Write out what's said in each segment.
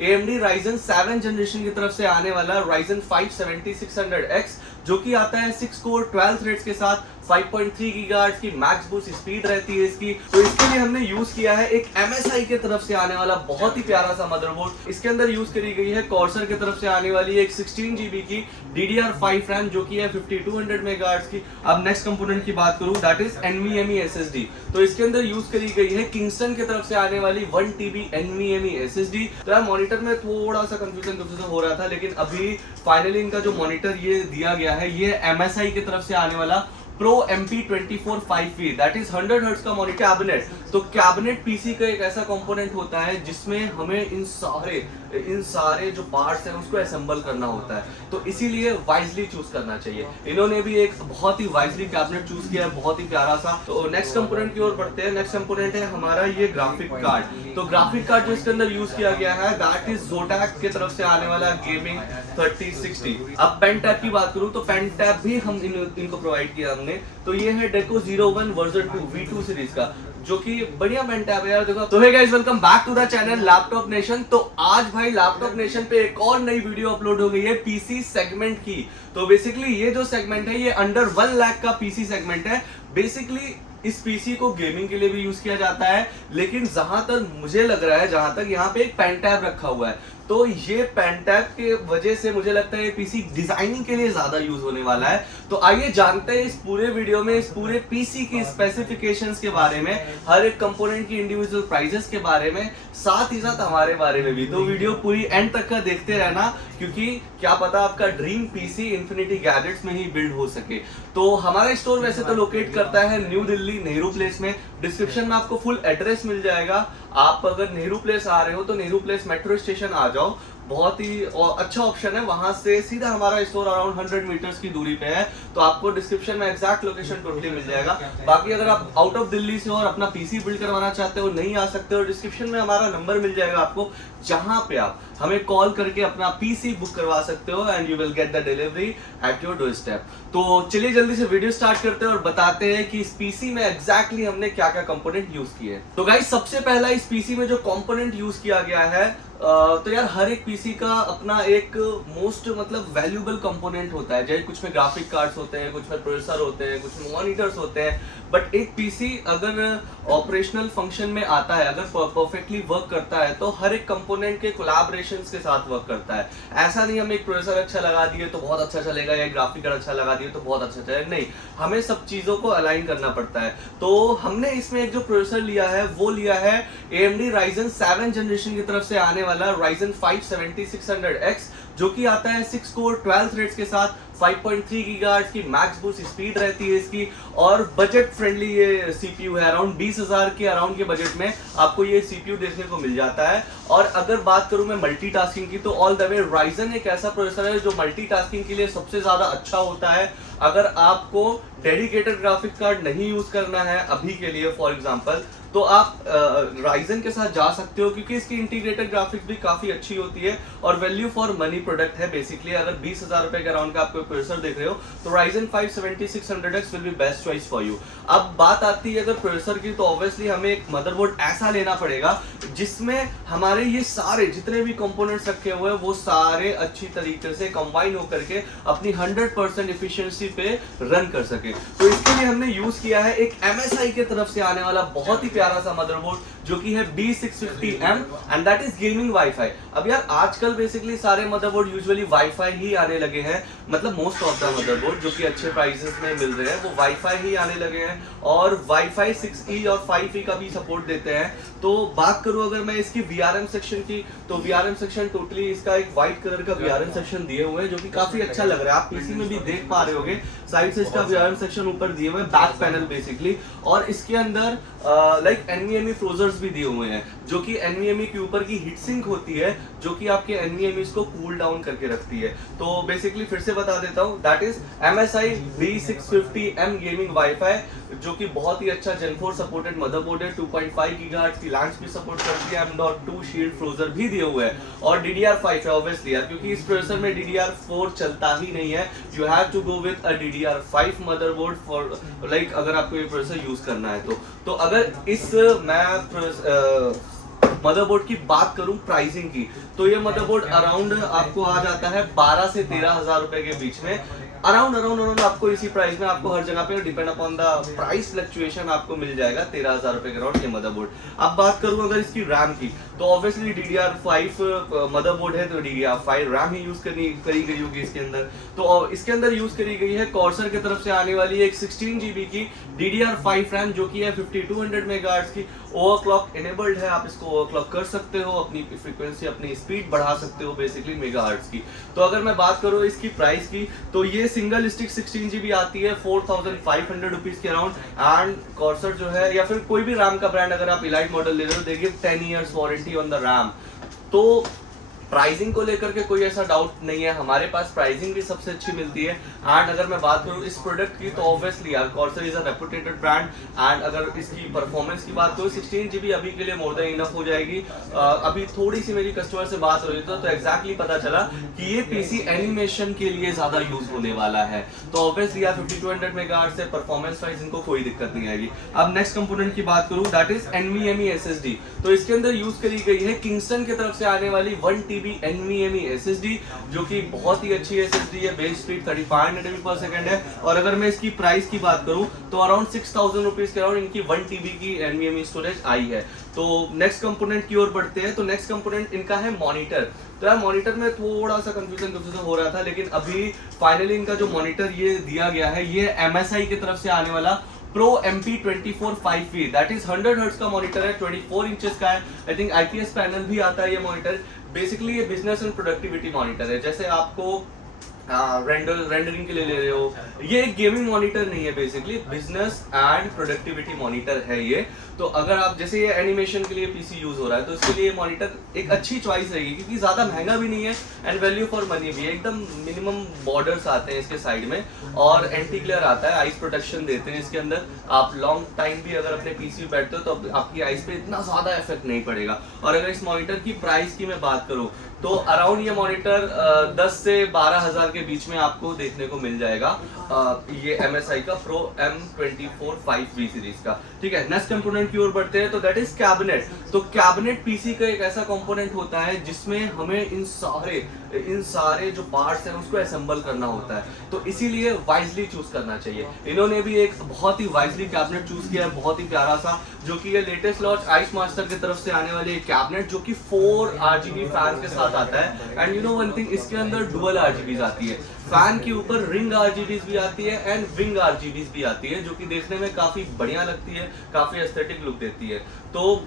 AMD Ryzen 7 generation की तरफ से आने वाला Ryzen 5 7600X जो कि आता है 6 कोर 12 थ्रेड्स के साथ 5.3 गीगाहर्ट्ज की मैक्स बूस्ट स्पीड रहती है इसकी। तो इसके लिए हमने यूज किया है एक MSI के तरफ से आने वाला बहुत ही प्यारा सा मदरबोर्ड। इसके अंदर यूज करी गई है Corsair के तरफ से आने वाली एक 16 GB की DDR5 रैम जो कि है 5200 मेगाहर्ट्ज की। अब नेक्स्ट कंपोनेंट की बात करूं दैट इज NVMe SSD। तो इसके अंदर यूज करी गई है Kingston की तरफ से आने वाली 1 TB NVMe SSD। तो यार मॉनिटर में थोड़ा सा कंफ्यूजन हो रहा था, लेकिन अभी फाइनली इनका जो मॉनिटर ये दिया गया है ये MSI की तरफ से आने वाला Pro MP24 5V that is 100 hertz का मॉनिटर कैबिनेट। तो कैबिनेट पीसी का एक ऐसा कंपोनेंट होता है जिसमें हमें इन सारे जो पार्ट्स हैं उसको असेंबल करना होता है, तो इसीलिए वाइजली चूज करना चाहिए। इन्होंने भी एक बहुत ही वाइजली कैबिनेट चूज किया है, बहुत ही प्यारा सा। तो नेक्स्ट कंपोनेंट की ओर बढ़ते हैं। नेक्स्ट कंपोनेंट है हमारा ये ग्राफिक कार्ड। तो ग्राफिक कार्ड जो इसके अंदर यूज किया गया है दैट इज Zotac की तरफ से आने वाला गेमिंग 3060। अब पेन टैब की बात करूं तो पेन टैब भी हम इनको प्रोवाइड किया हमने। तो ये है Deco 01 वर्जन 2 V2 सीरीज का, जो कि बढ़िया पेन टैब है यार। देखो तो hey guys, welcome back to the channel laptop nation. तो आज भाई लैपटॉप नेशन पे एक और नई वीडियो अपलोड हो गई है पीसी सेगमेंट की। तो बेसिकली ये जो सेगमेंट है ये अंडर 1 लाख का पीसी सेगमेंट है। बेसिकली इस पीसी को गेमिंग के लिए भी यूज किया जाता है, लेकिन जहां तक मुझे लग रहा है, जहां तक यहाँ पे एक पेन टैब रखा हुआ है, तो ये पेन टैब के वजह से मुझे लगता है ये पीसी डिजाइनिंग के लिए ज्यादा यूज होने वाला है। तो आइए जानते हैं इस पूरे वीडियो में इस पूरे पीसी की स्पेसिफिकेशंस के बारे में, हर एक कंपोनेंट की इंडिविजुअल प्राइसेस के बारे में, साथ ही साथ हमारे बारे में भी। तो वीडियो पूरी एंड तक का देखते रहना, क्योंकि क्या पता आपका ड्रीम पीसी इन्फिनिटी गैजेट्स में ही बिल्ड हो सके। तो हमारा स्टोर वैसे तो लोकेट करता है न्यू दिल्ली नेहरू प्लेस में। डिस्क्रिप्शन में आपको फुल एड्रेस मिल जाएगा। आप अगर नेहरू प्लेस आ रहे हो तो नेहरू प्लेस मेट्रो स्टेशन आ जाओ, बहुत ही अच्छा ऑप्शन है। वहां से सीधा हमारा स्टोर अराउंड 100 मीटर्स की दूरी पे है, तो आपको डिस्क्रिप्शन में एग्जैक्ट लोकेशन टोटली मिल जाएगा। बाकी अगर आप आउट ऑफ दिल्ली से हो और अपना पीसी बिल्ड करवाना चाहते हो, नहीं आ सकते हो, डिस्क्रिप्शन में हमारा नंबर मिल जाएगा आपको, जहां पे आप हमें कॉल करके अपना पीसी बुक करवा सकते हो and you will get the delivery at your door step. तो चलिए जल्दी से वीडियो स्टार्ट करते हैं और बताते हैं कि इस पीसी में एग्जैक्टली हमने क्या क्या कंपोनेंट यूज किए। तो गाइस, सबसे पहला इस पीसी में जो कंपोनेंट यूज किया गया है, तो यार हर एक पीसी का अपना एक मोस्ट वैल्यूएबल कंपोनेंट होता है। जैसे कुछ में ग्राफिक कार्ड्स होते हैं, कुछ में प्रोसेसर होते हैं, कुछ में मॉनिटर्स होते हैं, बट एक पीसी अगर ऑपरेशनल फंक्शन में आता है, अगर परफेक्टली वर्क करता है, तो हर एक कंपोनेंट के कोलैबोरेशंस के साथ वर्क करता है। ऐसा नहीं हम एक प्रोसेसर अच्छा लगा दिए तो बहुत अच्छा चलेगा, या ग्राफिक कार्ड अच्छा लगा दिए तो बहुत अच्छा चलेगा, नहीं, हमें सब चीजों को अलाइन करना पड़ता है। तो हमने इसमें एक जो प्रोसेसर लिया है वो लिया है AMD Ryzen 7 जनरेशन की तरफ से आने वाला Ryzen 5 7600X जो कि आता है 6 कोर 12 थ्रेड्स के साथ 5.3 गीगाहर्ट्ज की मैक्स बूस्ट स्पीड रहती है इसकी, और बजट फ्रेंडली ये सीपीयू है। अराउंड 20,000 के अराउंड के बजट में आपको ये सीपीयू देखने को मिल जाता है। और अगर बात करूं मैं मल्टीटास्किंग की, तो ऑल द वे Ryzen एक ऐसा प्रोसेसर है जो मल्टीटास्किंग के लिए सबसे ज्यादा अच्छा होता है। अगर आपको डेडिकेटेड ग्राफिक कार्ड नहीं यूज करना है अभी के लिए फॉर एग्जांपल, तो आप Ryzen के साथ जा सकते हो, क्योंकि इसकी इंटीग्रेटेड ग्राफिक्स भी काफी अच्छी होती है और वैल्यू फॉर मनी प्रोडक्ट है बेसिकली। अगर 20,000 रुपए के अराउंड का आपको प्रोसेसर देख रहे हो तो Ryzen 5 7600X will be best choice for you. अब बात आती है अगर प्रोसेसर की, तो ऑब्वियसली हमें एक मदरबोर्ड ऐसा लेना पड़ेगा जिसमें हमारे ये सारे जितने भी कंपोनेंट्स रखे हुए हैं वो सारे अच्छी तरीके से कंबाइन होकर के अपनी 100% एफिशिएंसी पे रन कर सके। तो इसके लिए हमने यूज किया है एक MSI के तरफ से आने वाला बहुत ही प्यारा सा मदरबोर्ड जो कि है B650M and that is gaming wifi. अब यार आजकल बेसिकली सारे मदरबोर्ड यूजुअली वाईफाई ही आने लगे हैं, मोस्ट ऑफ द मदरबोर्ड जो कि अच्छे प्राइसेस में मिल रहे हैं वो वाईफाई ही आने लगे हैं, और वाईफाई 6E और 5E का भी सपोर्ट देते हैं। तो बात करूं अगर मैं इसकी VRM सेक्शन की, तो VRM सेक्शन टोटली इसका एक व्हाइट कलर का VRM सेक्शन दिए हुए हैं जो कि काफी अच्छा लग रहा है। आप पीसी में भी देख पा रहे होगे, साइड से इसका VRM सेक्शन ऊपर दिए हुए हैं, बैक पैनल बेसिकली, और इसके अंदर लाइक NVMe फ्रोजर्स भी दिए हुए हैं जो कि NVMe के ऊपर की हीट सिंक होती है जो कि आपके NVMe को कूल डाउन करके रखती है। तो बेसिकली फिर से बता देता हूँ, that is MSI B650M gaming wifi जो कि बहुत ही अच्छा Gen 4 सपोर्टेड मदरबोर्ड है। 2.5 गीगाहर्ट्ज की लैंच भी सपोर्ट करती है, M.2 शील्ड फ्रोजर भी दिए हुए हैं, और DDR5 है ऑब्वियसली यार, क्योंकि इस प्रोसेसर में DDR4 चलता ही नहीं है। You have to go with a DDR5 motherboard for like अगर आपको ये प्रोसेसर यूज करना है तो अगर इस मैं मदरबोर्ड की बात करूं प्राइसिंग की, तो ये मदरबोर्ड अराउंड आपको आ जाता है 12 से 13,000 रुपए के बीच में। अराउंड आपको इसी प्राइस में आपको हर जगह पे depend upon the price fluctuation आपको मिल जाएगा 13,000 रुपए के अराउंड ये मदरबोर्ड। अब बात करूं अगर इसकी रैम की, तो ऑब्वियसली DDR5 मदरबोर्ड है तो DDR5 रैम ही यूज करी गई होगी इसके अंदर। तो इसके अंदर यूज करी गई है कॉर्सर की तरफ से आने वाली एक 16 GB की DDR5 रैम, जो कि है 5200 मेगाहर्ट्ज की। ओवरक्लॉक इनेबल्ड है, आप इसको ओवरक्लॉक कर सकते हो, अपनी फ्रीक्वेंसी अपनी स्पीड बढ़ा सकते हो बेसिकली मेगाहर्ट्ज की। तो अगर मैं बात करूँ इसकी प्राइस की, तो ये सिंगल स्टिक 16 GB आती है 4500 रुपीज के अराउंड। एंड कॉर्सर जो है या फिर कोई भी रैम का ब्रांड अगर आप इलाइट मॉडल ले रहे हो, देखिए 10 years warranty on the RAM. तो प्राइसिंग को लेकर के कोई ऐसा डाउट नहीं है, हमारे पास प्राइसिंग भी सबसे अच्छी मिलती है। एंड अगर मैं बात करूँ इस प्रोडक्ट की, तो ऑब्वियसली यार Corsair is a reputed brand. And अगर इसकी परफॉर्मेंस की बात करूँ, 16 GB अभी के लिए मोर देन इनफ हो जाएगी। अभी थोड़ी सी मेरी कस्टमर से बात हो रही थी तो एग्जैक्टली पता चला कि ये पीसी एनिमेशन के लिए ज्यादा यूज होने वाला है। तो ऑब्वियसली यार 5200 मेगाहर्ट्ज से परफॉर्मेंस वाइज इनको कोई दिक्कत नहीं आएगी। अब नेक्स्ट कंपोनेंट की बात करूँ, दैट इज NVMe SSD। तो इसके अंदर यूज करी गई है किंगस्टन की तरफ से आने वाली 1 TB NVMe SSD, जो कि बहुत ही अच्छी SSD है। बेस स्पीड 3500 MB/s है। और अगर मैं इसकी प्राइस की बात करूं तो अराउंड 6000 रुपीज के अराउंड इनकी 1 TB की NVMe स्टोरेज आई है। तो नेक्स्ट कंपोनेंट की ओर बढ़ते हैं। तो नेक्स्ट कंपोनेंट इनका है मॉनिटर। तो यार मॉनिटर में थोड़ा सा कंफ्यूजन हो रहा था, लेकिन अभी फाइनली इनका जो मॉनिटर ये दिया गया है, ये MSI की तरफ से आने वाला Pro MP24 5V, that is 100 hertz का मॉनिटर है, 24 इंचेस का है। आई थिंक IPS पैनल भी आता है ये मॉनिटर। बेसिकली ये बिजनेस एंड प्रोडक्टिविटी मॉनिटर है। जैसे आपको रेंडरिंग के लिए ले रहे हो, ये एक गेमिंग मॉनिटर नहीं है, basically business and productivity monitor है ये। तो अगर आप जैसे ये एनिमेशन के लिए पीसी यूज हो रहा है, तो इसके लिए ये मॉनिटर एक अच्छी चॉइस रहेगी, क्योंकि ज्यादा महंगा भी नहीं है एंड वैल्यू फॉर मनी भी है। एकदम मिनिमम बॉर्डर्स आते हैं इसके साइड में, और एंटी ग्लेयर आता है, आइस प्रोटेक्शन देते हैं इसके अंदर। आप लॉन्ग टाइम भी अगर अपने पीसी पे बैठते हो तो आपकी आइस पे इतना ज्यादा इफेक्ट नहीं पड़ेगा। और अगर इस मॉनिटर की प्राइस की मैं बात करूँ, तो अराउंड ये मॉनिटर 10 से 12,000 के बीच में आपको देखने को मिल जाएगा, ये MSI का Pro M24 5V सीरीज का। ठीक है, नेक्स्ट कंपोनेंट की ओर बढ़ते हैं। तो दैट इज कैबिनेट। तो कैबिनेट पीसी का एक ऐसा कंपोनेंट होता है जिसमें हमें इन सारे जो पार्ट्स हैं उसको असेंबल करना होता है, तो इसीलिए वाइजली चूज करना चाहिए। इन्होंने भी एक बहुत ही वाइजली कैबिनेट चूज किया है, बहुत ही प्यारा सा, जो कि ये लेटेस्ट लॉन्च आइस मास्टर की तरफ से आने वाली कैबिनेट, जो कि 4 RGB फैन के साथ आता है। And you know one thing, इसके अंदर डुअल RGBs आती है, फैन के ऊपर रिंग RGBs भी आती है एंड विंग RGBs भी आती है, जो कि देखने में काफी बढ़िया लगती है, काफी एस्थेटिक लुक देती है। तो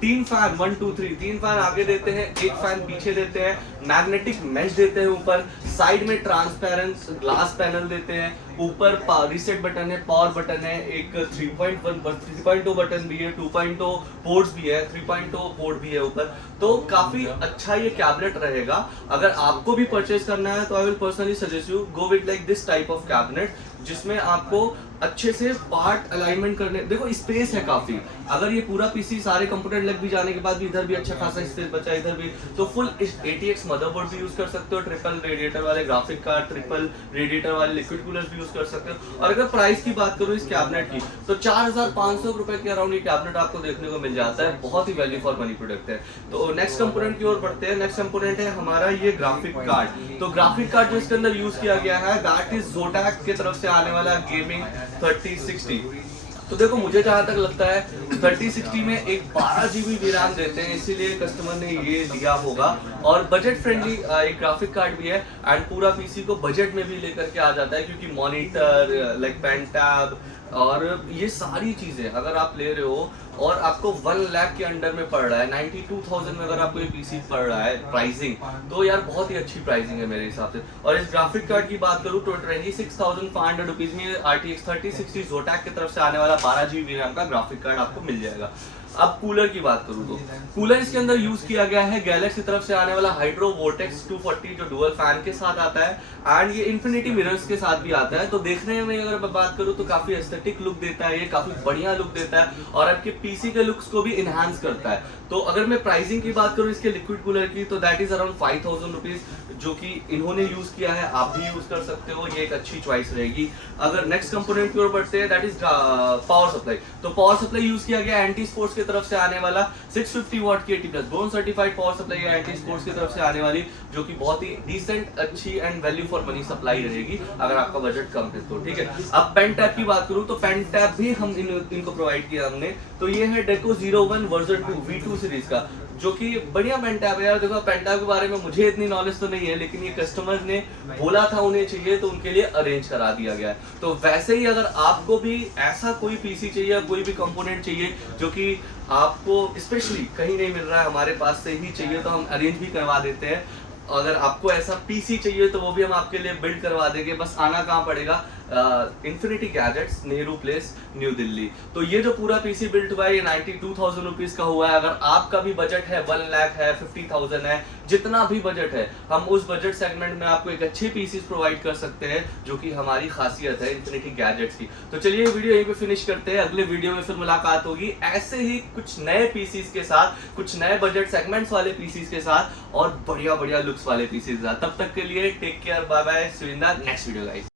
3 फैन 1 2 3 3 फैन आगे देते हैं, 1 फैन पीछे देते हैं, मैग्नेटिक मेश देते हैं ऊपर, साइड में ट्रांसपेरेंट ग्लास पैनल देते हैं, ऊपर रीसेट बटन है, पावर बटन है, एक 3.2 बटन भी है, 2.0 पोर्ट्स भी है, 3.0 पोर्ट भी है ऊपर। तो काफी अच्छा ये कैबिनेट रहेगा। अगर आपको भी परचेज करना है तो I will personally suggest you go with like this type of cabinet, जिसमें आपको अच्छे से पार्ट अलाइनमेंट करने, देखो स्पेस है काफी। अगर ये पूरा पीसी सारे कंपोनेंट लग भी जाने के बाद भी इधर भी अच्छा खासा स्पेस बचा, इधर भी, तो फुल ATX मदरबोर्ड भी यूज कर सकते हो, ट्रिपल रेडिएटर वाले ग्राफिक कार्ड, ट्रिपल रेडिएटर वाले लिक्विड कूलर्स भी यूज कर सकते हो। और अगर प्राइस की बात करूं इस कैबिनेट की, तो 4500 रुपए के अराउंड ये कैबिनेट आपको देखने को मिल जाता है। बहुत ही वैल्यू फॉर मनी प्रोडक्ट है। तो नेक्स्ट कंपोनेंट की ओर बढ़ते हैं। नेक्स्ट कंपोनेंट है हमारा ये ग्राफिक कार्ड। तो ग्राफिक कार्ड जो इसके अंदर यूज किया गया है, दैट इज Zotac की तरफ से आने वाला गेमिंग 3060। तो देखो, मुझे जहां तक लगता है 3060 में एक 12 GB VRAM देते हैं, इसीलिए कस्टमर ने ये दिया होगा। और बजट फ्रेंडली एक ग्राफिक कार्ड भी है, एंड पूरा पीसी को बजट में भी लेकर के आ जाता है, क्योंकि मॉनिटर लाइक पेन टैब और ये सारी चीजें अगर आप ले रहे हो और आपको 1 लाख के अंडर में पड़ रहा है, 92,000 में अगर आपको ये पीसी पड़ रहा है प्राइसिंग, तो यार बहुत ही अच्छी प्राइसिंग है मेरे हिसाब से। और इस ग्राफिक कार्ड की बात करूँ तो 26,500 रुपीज में RTX 3060 Zotac की तरफ से आने वाला 12 GB RAM का ग्राफिक कार्ड आपको मिल जाएगा। अब कूलर की बात करूँ तो कूलर इसके अंदर यूज किया गया है गैलेक्सी की तरफ से आने वाला हाइड्रो वोर्टेक्स 240, जो डुअल फैन के साथ आता है, एंड ये इन्फिनिटी मिरर्स के साथ भी आता है। तो देखने में अगर मैं बात करूँ तो काफी एस्थेटिक लुक देता है, ये काफी बढ़िया लुक देता है और आपके पीसी के लुक्स को भी इनहांस करता है। तो अगर मैं प्राइसिंग की बात करूँ इसके लिक्विड कूलर की, तो दैट इज अराउंड 5,000 रुपीज, जो कि इन्होंने यूज किया है, आप भी यूज कर सकते हो, ये एक अच्छी चॉइस रहेगी। अगर नेक्स्ट कंपोनेंट की ओर बढ़ते हैं, दैट इज पावर सप्लाई। तो पावर सप्लाई यूज किया गया एंटी स्पोर्ट्स की तरफ से आने वाला 650 वॉट की 80+ बोन सर्टिफाइड पावर सप्लाई है, एंटी स्पोर्ट्स की तरफ से आने वाली जो कि बहुत ही डिसेंट, अच्छी and value for money supply रहेगी अगर आपका बजट कम है तो, ठीक है। अब पेन टैब की बात करूं तो पेन टैब भी हम इनको प्रोवाइड किया हमने। तो ये है डेको 01 वर्जन 2 V2 सीरीज का, जो कि बढ़िया पेन टैब है यार। देखो पेन टैब के बारे में मुझे इतनी नॉलेज तो नहीं है, लेकिन ये कस्टमर ने बोला था उन्हें चाहिए तो उनके लिए अरेंज करा दिया गया है। तो वैसे ही अगर आपको भी ऐसा कोई पीसी चाहिए या कोई भी कंपोनेंट चाहिए जो कि आपको स्पेशली कहीं नहीं मिल रहा है, हमारे पास से ही चाहिए, तो हम अरेंज भी करवा देते हैं। अगर आपको ऐसा पीसी चाहिए तो वो भी हम आपके लिए बिल्ड करवा देंगे। बस आना कहाँ पड़ेगा, infinity gadgets, Nehru place, new Delhi. तो ये जो पूरा पीसी बिल्ड हुआ है ये 92,000 रुपीज का हुआ है। अगर आपका भी बजट है 1 लाख है, 50,000 है, जितना भी बजट है, हम उस बजट सेगमेंट में आपको एक अच्छे पीसीज प्रोवाइड कर सकते हैं, जो कि हमारी खासियत है इन्फिनिटी गैजेट्स की। तो चलिए वीडियो यहीं पे फिनिश करते हैं, अगले वीडियो में फिर मुलाकात होगी ऐसे ही कुछ नए पीसीज के साथ, कुछ नए बजट सेगमेंट्स वाले पीसीज के साथ और बढ़िया बढ़िया लुक्स वाले पीसीज के साथ। तब तक के लिए take care, bye bye, see you in the next video guys.